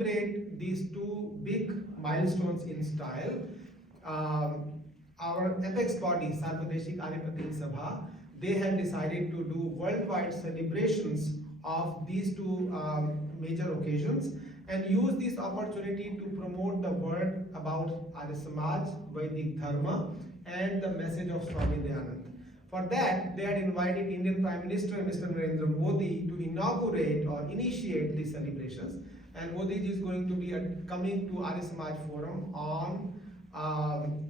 celebrate these two big milestones in style. Our apex body, Sarvadeshik Arya Sabha, they had decided to do worldwide celebrations of these two major occasions and use this opportunity to promote the word about Arya Samaj, Vedic Dharma, and the message of Swami Dayanand. For that, they had invited Indian Prime Minister Mr. Narendra Modi to inaugurate or initiate these celebrations. And Modi is going to be coming to Arya Samaj Forum on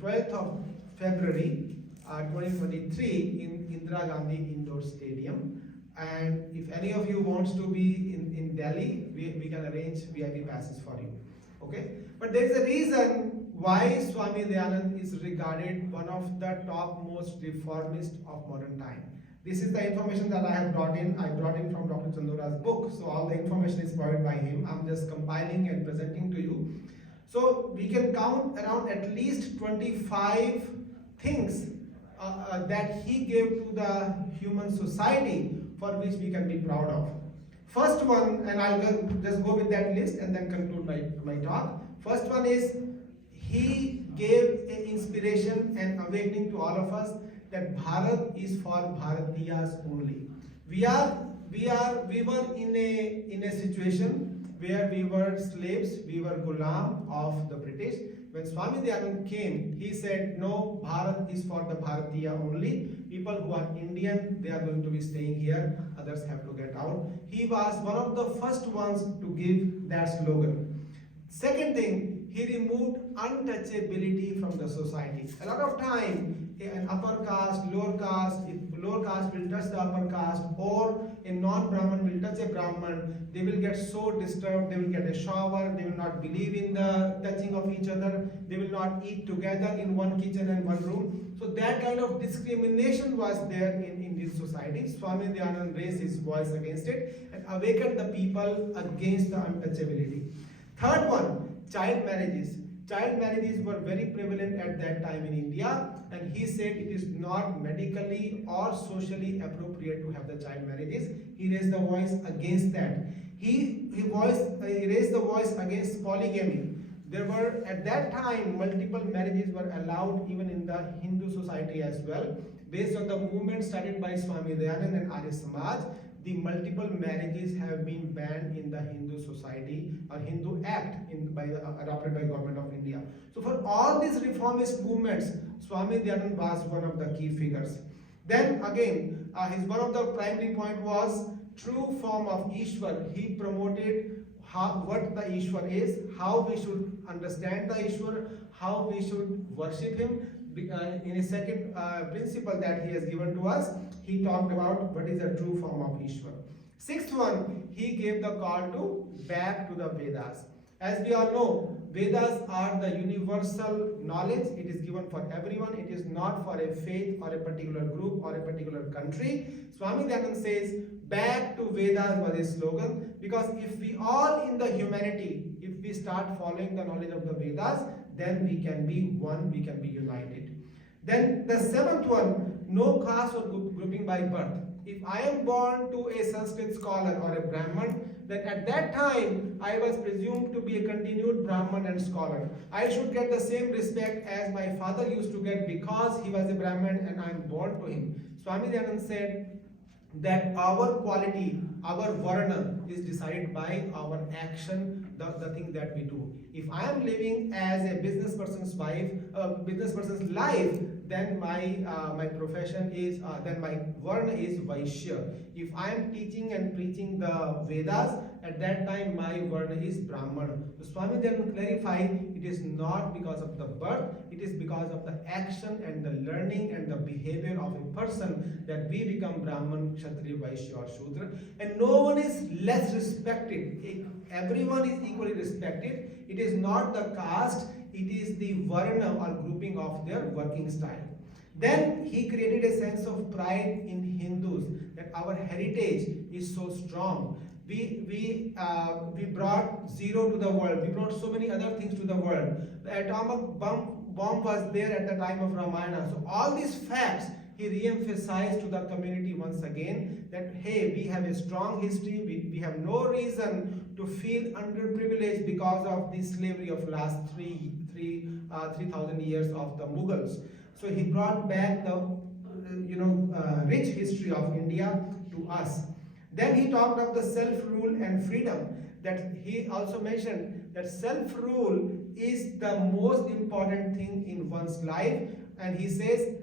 12th of February 2023 in Indira Gandhi Indoor Stadium. And if any of you wants to be in Delhi, we can arrange VIP passes for you. Okay? But there is a reason why Swami Dayanand is regarded one of the top most reformist of modern time. This is the information that I have brought in. I brought in from Dr. Chandora's book. So all the information is provided by him. I'm just compiling and presenting to you. So we can count around at least 25 things that he gave to the human society for which we can be proud of. First one, and I'll just go with that list and then conclude my talk. First one is he gave an inspiration and awakening to all of us that Bharat is for Bharatiyas only. We were in a situation where we were slaves, we were gulam of the British. When Swami Dayanand came, he said, no, Bharat is for the Bharatiya only. People who are Indian, they are going to be staying here, others have to get out. He was one of the first ones to give that slogan. Second thing, he removed untouchability from the society. A lot of time, an upper caste, lower caste, if lower caste will touch the upper caste, or a non-Brahman will touch a Brahman, they will get so disturbed, they will get a shower, they will not believe in the touching of each other, they will not eat together in one kitchen and one room. So that kind of discrimination was there in this society. Swami Dayanand raised his voice against it and awakened the people against the untouchability. Third one, child marriages. Child marriages were very prevalent at that time in India, and he said it is not medically or socially appropriate to have the child marriages. He raised the voice against that. He raised the voice against polygamy. There were at that time multiple marriages were allowed even in the Hindu society as well. Based on the movement started by Swami Dayanand and Arya Samaj, the multiple marriages have been banned in the Hindu society or Hindu Act adopted by Government of India. So for all these reformist movements, Swami Dayanand was one of the key figures. Then again, one of the primary point was true form of Ishwar. He promoted what the Ishwar is, how we should understand the Ishwar, how we should worship him. In a second principle that he has given to us, he talked about what is a true form of Ishwar. Sixth one, he gave the call to back to the Vedas. As we all know, Vedas are the universal knowledge. It is given for everyone. It is not for a faith or a particular group or a particular country. Swami Dayanand says, back to Vedas was his slogan, because if we all in the humanity, if we start following the knowledge of the Vedas, then we can be one, we can be united. Then the seventh one, no caste or grouping by birth. If I am born to a Sanskrit scholar or a Brahman, then at that time I was presumed to be a continued Brahman and scholar. I should get the same respect as my father used to get because he was a Brahman and I am born to him. Swami Dayanand said that our quality, our varna is decided by our action, the thing that we do. If I am living as a business person's wife, business person's life, then my profession is, then my varna is Vaishya. If I am teaching and preaching the Vedas, at that time my varna is Brahman. So Swami Dayanand clarified it is not because of the birth, it is because of the action and the learning and the behavior of a person that we become Brahman, Kshatriya, Vaishya or Shudra. And no one is less respected. Everyone is equally respected. It is not the caste, it is the varna or grouping of their working style. Then he created a sense of pride in Hindus that our heritage is so strong. We brought zero to the world. We brought so many other things to the world. The atomic bomb was there at the time of Ramayana. So all these facts he re-emphasized to the community once again that, hey, we have a strong history, we have no reason to feel underprivileged because of the slavery of last 3,000 years of the Mughals. So he brought back the rich history of India to us. Then he talked of the self-rule and freedom, that he also mentioned that self-rule is the most important thing in one's life, and he says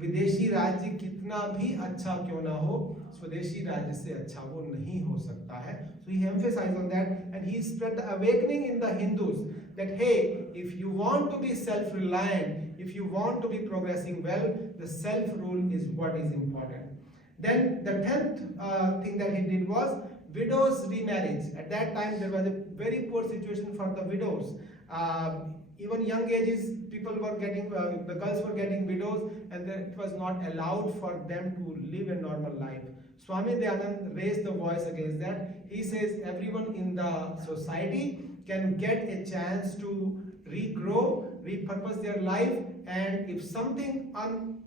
विदेशी राज्य कितना भी अच्छा क्यों ना हो, स्वदेशी राज्य से अच्छा वो नहीं हो सकता है. So he emphasized on that, and he spread the awakening in the Hindus that, hey, if you want to be self-reliant, if you want to be progressing well, the self-rule is what is important. Then the 10th thing that he did was widows remarriage. At that time there was a very poor situation for the widows. Even young ages, people were getting, the girls were getting widows, and it was not allowed for them to live a normal life. Swami Dayanand raised the voice against that. He says everyone in the society can get a chance to regrow, repurpose their life, and if something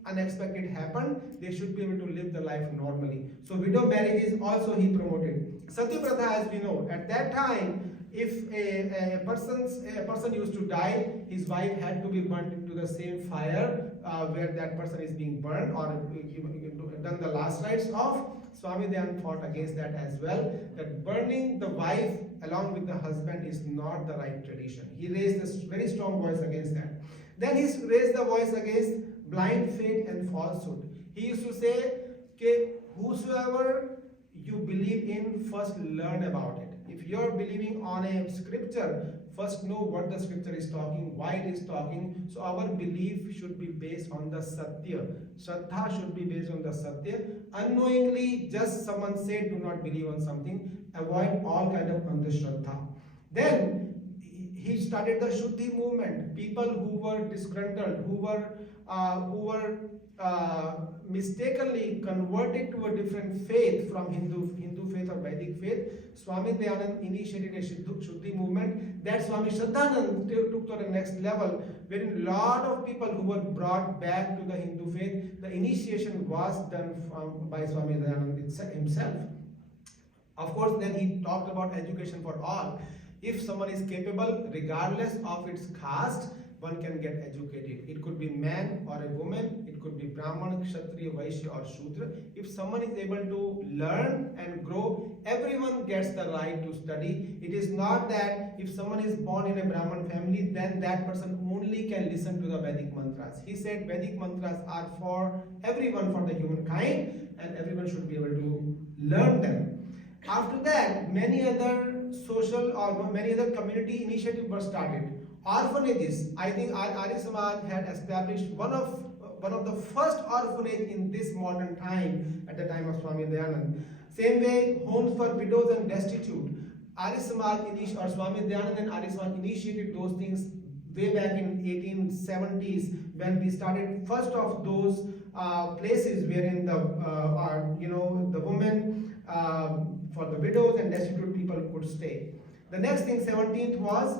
unexpected happened, they should be able to live the life normally. So widow marriages also he promoted. Sati Pratha, as we know, at that time, if a person used to die, his wife had to be burnt into the same fire where that person is being burned, or done the last rites of. Swami Dayanand fought against that as well, that burning the wife along with the husband is not the right tradition. He raised a very strong voice against that. Then he raised the voice against blind faith and falsehood. He used to say, okay, whosoever you believe in, first learn about it. If you're believing on a scripture, first know what the scripture is talking, why it is talking. So our belief should be based on the Satya. Shraddha should be based on the Satya. Unknowingly, just someone said do not believe on something, avoid all kind of Andhashraddha. Then he started the Shuddhi movement. People who were disgruntled, who were mistakenly converted to a different faith from Hindu faith or Vedic faith, Swami Dayanand initiated a Shuddhi movement that Swami Shraddhanand took to the next level, wherein a lot of people who were brought back to the Hindu faith, the initiation was done by Swami Dayanand himself. Of course, then he talked about education for all. If someone is capable, regardless of its caste, one can get educated. It could be man or a woman, it could be Brahman, Kshatriya, Vaishya or Shudra. If someone is able to learn and grow, everyone gets the right to study. It is not that if someone is born in a Brahman family, then that person only can listen to the Vedic mantras. He said Vedic mantras are for everyone, for the humankind, and everyone should be able to learn them. After that, many other social or many other community initiatives were started. Orphanages. I think Arya Samaj had established one of the first orphanage in this modern time at the time of Swami Dayanand. Same way, homes for widows and destitute. Arya Samaj or Swami Dayanand and Arya Samaj initiated those things way back in 1870s when we started first of those places wherein the women for the widows and destitute people could stay. The next thing, 17th was,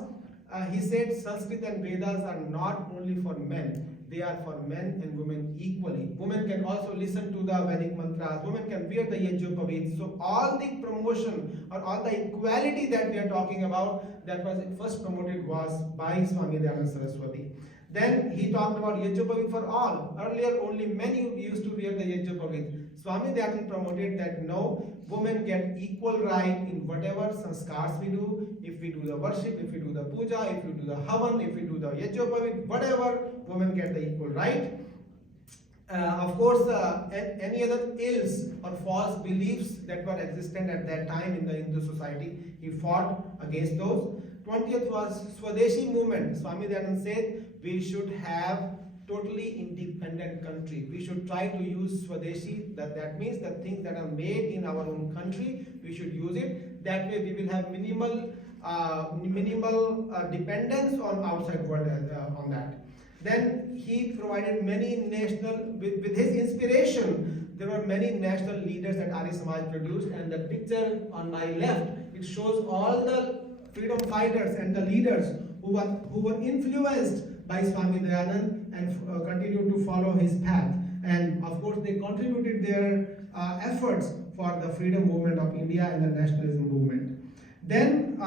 he said Sanskrit and Vedas are not only for men, they are for men and women equally. Women can also listen to the Vedic mantras, women can wear the Yajnapavid. So all the promotion or all the equality that we are talking about, that was first promoted was by Swami Dayanand Saraswati. Then he talked about Yajnapavid for all. Earlier only men used to wear the Yajnapavid. Swami Dayanand promoted that no, women get equal right in whatever sanskars we do. If we do the worship, if we do the puja, if we do the havan, if we do the Yajnapavid, whatever, women get the equal right. Of course, any other ills or false beliefs that were existent at that time in the Hindu society, he fought against those. 20th was Swadeshi movement. Swami Dayanand said we should have totally independent country. We should try to use Swadeshi. That means the things that are made in our own country, we should use it. That way we will have minimal dependence on outside world on that. Then he provided many national, with his inspiration, there were many national leaders that Arya Samaj produced, and the picture on my left, it shows all the freedom fighters and the leaders who were influenced by Swami Dayanand and continue to follow his path. and of course they contributed their efforts for the freedom movement of India and the nationalism movement. Then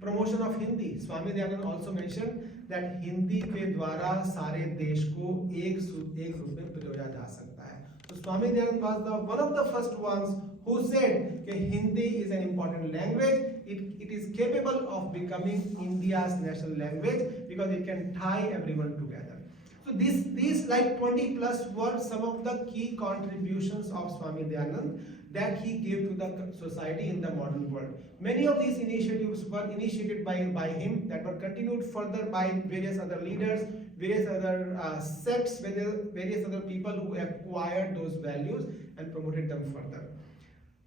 promotion of Hindi. Swami Dayanand also mentioned that Hindi के द्वारा सारे देश को एक रूप में पिरोया जा सकता है. So Swami Dayanand was one of the first ones who said that Hindi is an important language. It is capable of becoming India's national language because it can tie everyone together. So these like 20 plus were some of the key contributions of Swami Dayanand that he gave to the society in the modern world. Many of these initiatives were initiated by him, that were continued further by various other leaders, various other sects, various other people who acquired those values and promoted them further.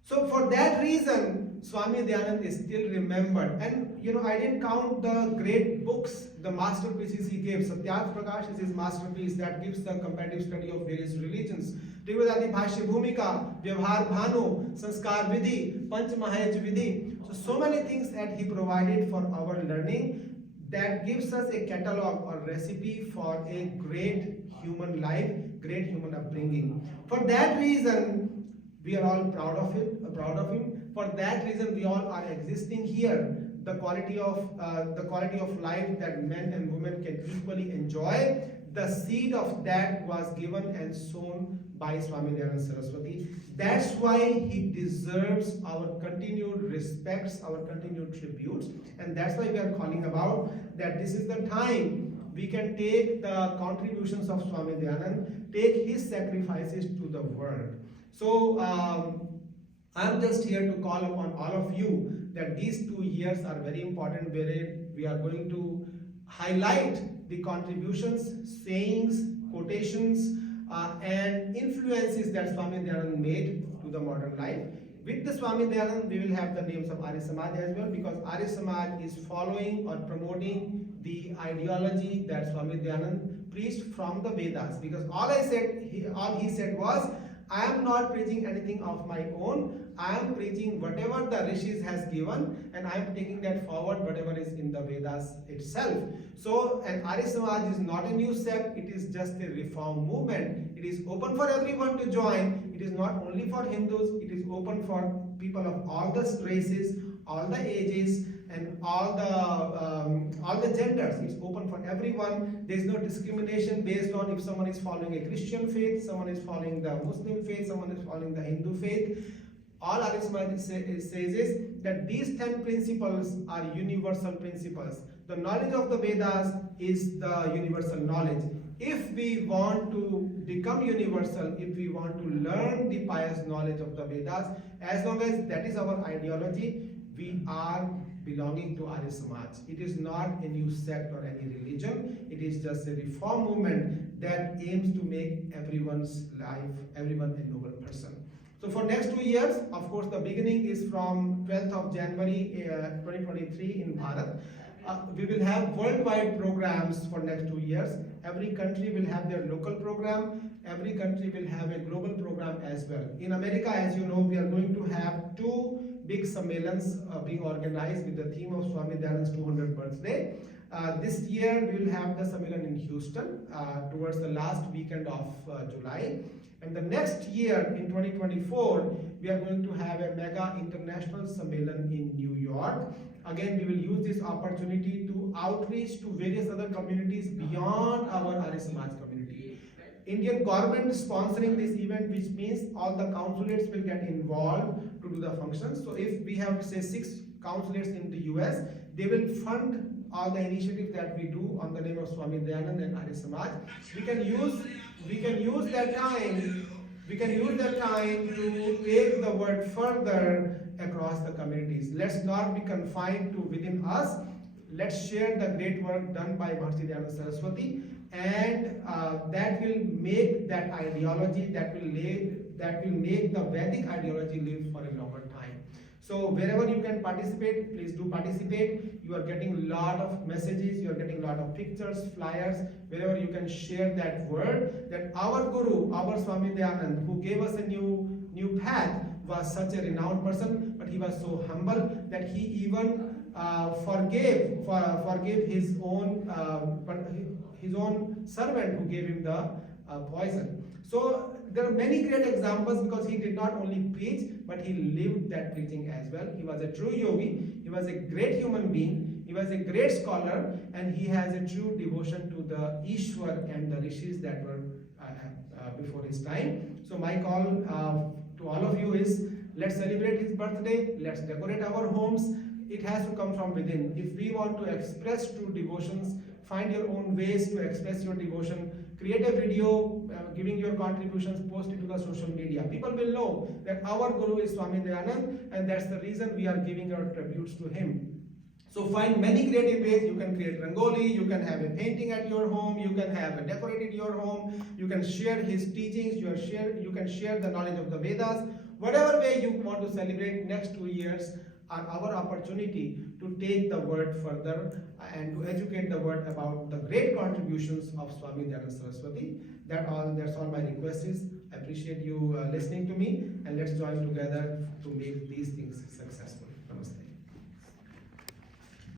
So for that reason, Swami Dayanand is still remembered. And I didn't count the great books, the masterpieces he gave. Satyarth Prakash is his masterpiece that gives the comparative study of various religions. Trivadadi Bhashya Bhumika, Vyavhar Bhanu, Sanskar Vidhi, Panch Mahayaj Vidhi. So many things that he provided for our learning that gives us a catalog or recipe for a great human life, great human upbringing. For that reason, we are all proud of him. For that reason, we all are existing here. The quality of life that men and women can equally enjoy, the seed of that was given and sown by Swami Dayanand Saraswati. That's why he deserves our continued respects, our continued tributes, and that's why we are calling about that this is the time we can take the contributions of Swami Dayanand, take his sacrifices to the world. So I'm just here to call upon all of you that these 2 years are very important, wherein we are going to highlight the contributions, sayings, quotations, and influences that Swami Dayanand made to the modern life. With the Swami Dayanand, we will have the names of Arya Samaj as well, because Arya Samaj is following or promoting the ideology that Swami Dayanand preached from the Vedas. Because all he said was, I am not preaching anything of my own. I am preaching whatever the Rishis has given, and I am taking that forward, whatever is in the Vedas itself. So, and Arya Samaj is not a new sect, it is just a reform movement. It is open for everyone to join. It is not only for Hindus, it is open for people of all the races, all the ages, and all the genders. It's open for everyone. There is no discrimination based on if someone is following a Christian faith, someone is following the Muslim faith, someone is following the Hindu faith. All Arya Samaj says is that these 10 principles are universal principles. The knowledge of the Vedas is the universal knowledge. If we want to become universal, if we want to learn the pious knowledge of the Vedas, as long as that is our ideology, we are belonging to Arya Samaj. It is not a new sect or any religion. It is just a reform movement that aims to make everyone's life, everyone a noble person. So for next 2 years, of course, the beginning is from 12th of January 2023 in Bharat. We will have worldwide programs for next 2 years. Every country will have their local program. Every country will have a global program as well. In America, as you know, we are going to have 2 big sammelans being organized with the theme of Swami Dayanand's 200th birthday. This year we will have the sammelan in Houston towards the last weekend of July. And the next year in 2024, we are going to have a mega international sammelan in New York. Again, we will use this opportunity to outreach to various other communities beyond our Arya Samaj community. Indian government sponsoring this event, which means all the consulates will get involved to do the functions. So if we have, say, 6 consulates in the US, they will fund all the initiatives that we do on the name of Swami Dayanand and Arya Samaj. We can use that time to take the word further across the communities. Let's not be confined to within us. Let's share the great work done by Maharshi Dayanand Saraswati, and that will make that ideology, that will make the Vedic ideology live for a longer time. So wherever you can participate, please do participate. You are getting a lot of messages, you are getting a lot of pictures, flyers, wherever you can share that word, that our Guru, our Swami Dayanand, who gave us a new path, was such a renowned person, but he was so humble that he even forgave his own servant who gave him the poison. So there are many great examples because he did not only preach, but he lived that preaching as well. He was a true yogi, he was a great human being, he was a great scholar, and he has a true devotion to the Ishwar and the Rishis that were before his time. So my call to all of you is, let's celebrate his birthday, let's decorate our homes. It has to come from within. If we want to express true devotions, find your own ways to express your devotion. Create a video giving your contributions, post it to the social media. People will know that our Guru is Swami Dayanand, and that's the reason we are giving our tributes to him. So find many creative ways. You can create rangoli, you can have a painting at your home, you can have a decorated your home, you can share his teachings, you can share the knowledge of the Vedas. Whatever way you want to celebrate, next 2 years are our opportunity to take the word further and to educate the world about the great contributions of Swami Dayanand Saraswati. That's all my request is. I appreciate you listening to me, and let's join together to make these things successful.